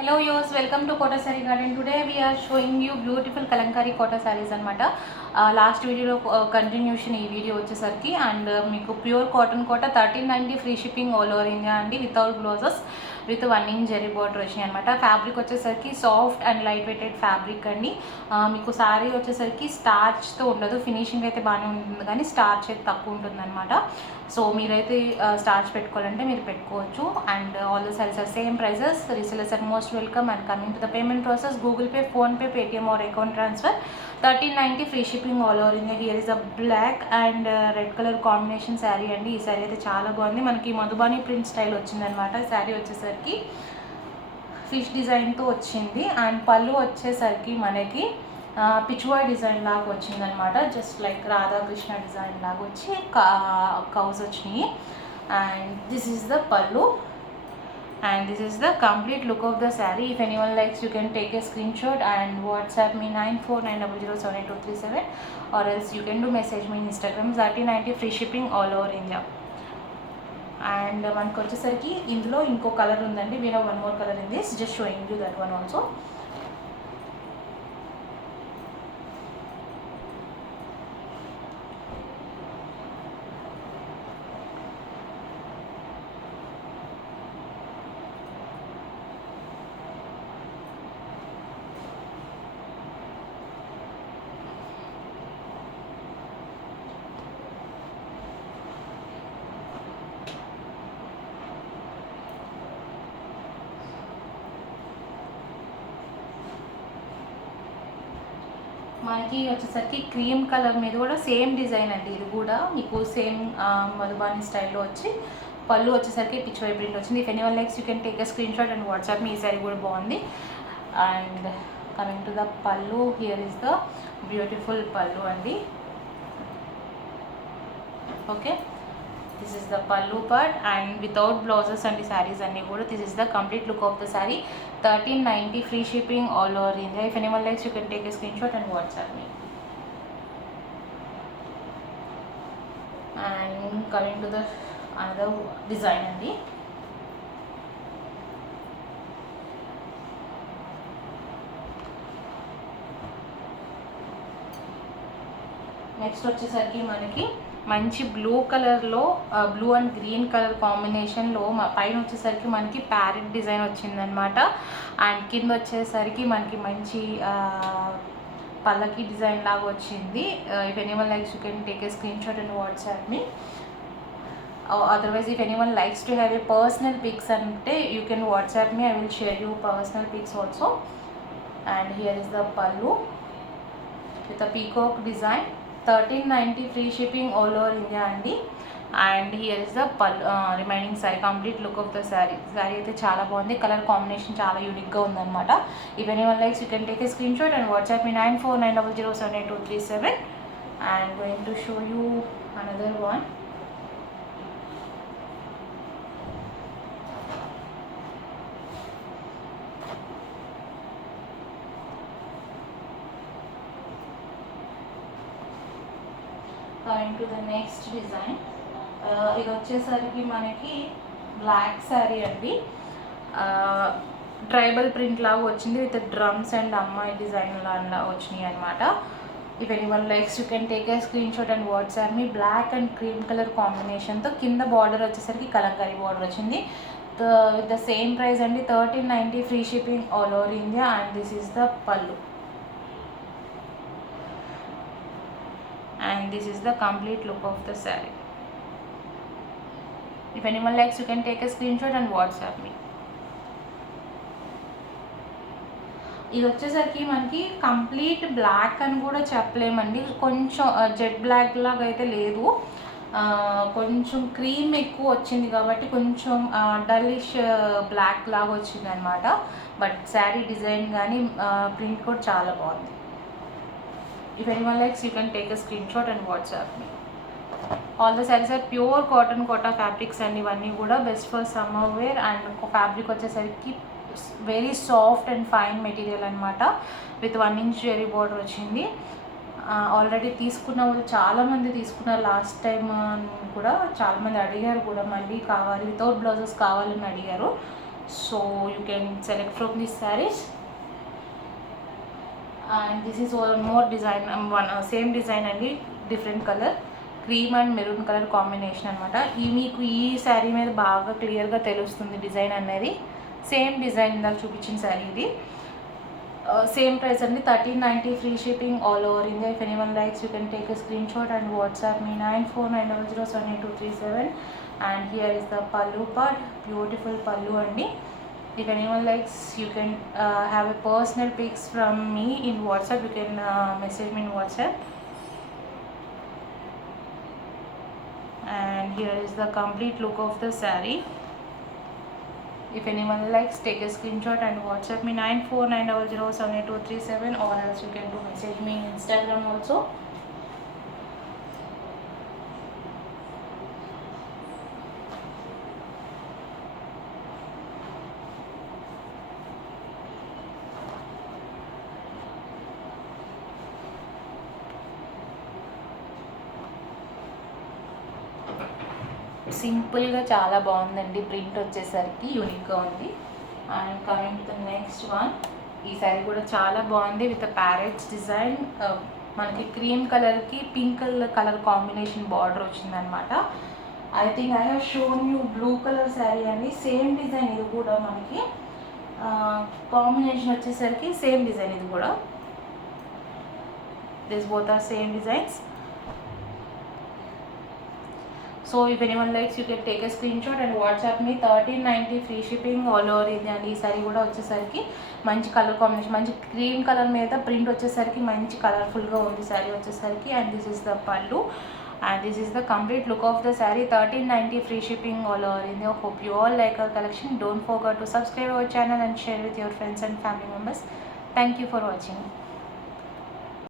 Hello viewers, welcome to Kota Saree Garden. Today we are showing you beautiful Kalankari Kota sarees అనమాట. Last వీడియోలో continuation ఈ video వచ్చేసరికి and మీకు pure cotton Kota 1390 free shipping all over India అండి, without blouses with 1 inch zari border వచ్చినాయి అనమాట. Fabric వచ్చేసరికి soft and light weighted fabric అండి. మీకు సారీ వచ్చేసరికి స్టార్చ్తో ఉండదు, ఫినిషింగ్ అయితే బాగానే ఉంటుంది కానీ స్టార్చ్ అయితే తక్కువ ఉంటుంది అనమాట. సో మీరైతే స్టార్చ్ పెట్టుకోవాలంటే మీరు పెట్టుకోవచ్చు. And all the saris are same prices. Resellers are most welcome. And coming to the payment process, Google Pay, PhonePe, Paytm or account transfer. 1390 free shipping all over India. Here is a black and red colour combination sari అండి. ఈ శారీ అయితే చాలా బాగుంది. మనకి Madhubani print style వచ్చిందనమాట. శారీ వచ్చేసరికి ఫిష్ డిజైన్తో వచ్చింది. అండ్ పళ్ళు వచ్చేసరికి మనకి పిచ్వాయ్ డిజైన్ లాగా వచ్చిందనమాట. జస్ట్ లైక్ రాధాకృష్ణ డిజైన్ లాగా వచ్చి కౌస్ వచ్చినాయి. అండ్ దిస్ ఈస్ ద పళ్ళు and this is the complete look of the saree. If anyone likes, you can take a screenshot and WhatsApp me 9490078237, or else you can do message me in Instagram. 1390 free shipping all over India. And మనకు వచ్చేసరికి ఇందులో ఇంకో కలర్ ఉందండి. we have one more color in this, just showing you that one also. మనకి వచ్చేసరికి cream colour మీద కూడా same design అండి. ఇది కూడా మీకు సేమ్ మధుబాని స్టైల్లో వచ్చి పళ్ళు వచ్చేసరికి పిచ్ వై ప్రింట్ వచ్చింది. If anyone likes, you can take a screen shot and WhatsApp me. ఈ సారీ కూడా బాగుంది. And coming to the pallu, here is the beautiful pallu అండి. Okay, this is the pallu part and without blouses and the sarees and kuda this is the complete look of the saree. 1390 free shipping all over India. If anyone likes, you can take a screenshot and WhatsApp me. And coming to the another design andi, next వచ్చేసరికి మనకి మంచి బ్లూ కలర్లో blue and green colour కాంబినేషన్లో పైన వచ్చేసరికి మనకి parrot design వచ్చిందనమాట. అండ్ కింద వచ్చేసరికి మనకి మంచి పల్లకి డిజైన్ లాగా వచ్చింది. If anyone likes, you can take a screen shot and WhatsApp me. Otherwise if anyone likes to have a personal pics అంటే you can WhatsApp me, I will share you personal pics also. And here is the pallu with a peacock design. 1390 free shipping all over India అండి. And here is the remaining sari, complete look of the sari. Sari అయితే చాలా బాగుంది. Colour combination చాలా యూనిక్గా ఉందన్నమాట. If anyone likes, you can take a screen shot and WhatsApp me 9490078237. And going to show you another one. Coming to the next design, ఇది వచ్చేసరికి మనకి బ్లాక్ శారీ అండి. ట్రైబల్ ప్రింట్ లాగా వచ్చింది విత్ డ్రమ్స్ అండ్ అమ్మాయి డిజైన్ లాగా వచ్చినాయి అనమాట. If anyone likes, you can take a screen shot and WhatsApp me. Black and cream colour కాంబినేషన్తో కింద బార్డర్ వచ్చేసరికి కలంకారీ బార్డర్ వచ్చింది. విత్ ద సేమ్ ప్రైస్ అండి, 1390 free shipping all over India. And this is the pallu. And this is the complete look of the saree. If anyone likes, you can take a screenshot and WhatsApp me. ఇది వచ్చేసరికి మనకి complete block అని కూడా చెప్పలేమండి. కొంచెం jet black లాగా అయితే లేదు, కొంచెం క్రీమ్ ఎక్కువ వచ్చింది కాబట్టి కొంచెం డల్లిష్ బ్లాక్ లాగా వచ్చింది అనమాట. బట్ శారీ డిజైన్ కానీ ప్రింట్ కూడా చాలా బాగుంది. If anyone likes, you can take a screenshot and WhatsApp me. All the sarees are pure cotton kota fabrics and ఇవన్నీ కూడా best for summer wear. And fabric వచ్చేసరికి very soft and fine material అనమాట. With 1 inch zari border వచ్చింది. Already తీసుకున్న వాళ్ళు చాలామంది తీసుకున్నారు. Last time కూడా చాలామంది అడిగారు కూడా, మళ్ళీ కావాలి వితౌట్ బ్లౌజెస్ కావాలని అడిగారు. So you can select from these sarees. And this is one more design, same design అండి, different colour, cream and maroon colour combination అనమాట. ఈ మీకు ఈ శారీ మీద బాగా క్లియర్గా తెలుస్తుంది డిజైన్ అనేది. సేమ్ డిజైన్ ఇందాక చూపించిన శారీ ఇది. సేమ్ ప్రైస్ అండి, 1390 free shipping all over India. If anyone likes you can take a screen shot and WhatsApp me 9490078237. And here is the పల్లు పార్ట్, బ్యూటిఫుల్ పల్లు అండి. If anyone likes, you can have a personal pics from me in WhatsApp. You can message me in WhatsApp. And here is the complete look of the saree. If anyone likes, take a screenshot and WhatsApp me 9490078237, or else you can do message me in Instagram also. సింపుల్గా చాలా బాగుందండి, ప్రింట్ వచ్చేసరికి యూనిక్గా ఉంది. And coming to the next one, ఈ శారీ కూడా చాలా బాగుంది విత్ ప్యారెట్స్ డిజైన్. మనకి క్రీమ్ కలర్కి పింక్ కలర్ కాంబినేషన్ బార్డర్ వచ్చిందనమాట. I think I have shown you blue colour sari అండి, సేమ్ డిజైన్ ఇది కూడా. మనకి కాంబినేషన్ వచ్చేసరికి సేమ్ డిజైన్ ఇది కూడా. This both are same designs. So if anyone likes, you can take a screenshot and WhatsApp me. 1390 free shipping all over India. And ఈ సారీ కూడా వచ్చేసరికి మంచి కలర్ కాంబినేషన్, మంచి క్రీమ్ కలర్ మీద ప్రింట్ వచ్చేసరికి మంచి కలర్ఫుల్గా ఉంది శారీ వచ్చేసరికి. And this is the pallu and this is the complete look of the saree. 1390 free shipping all over India. Hope you all like our collection. Don't forget to subscribe our channel and share with your friends and family members. Thank you for watching.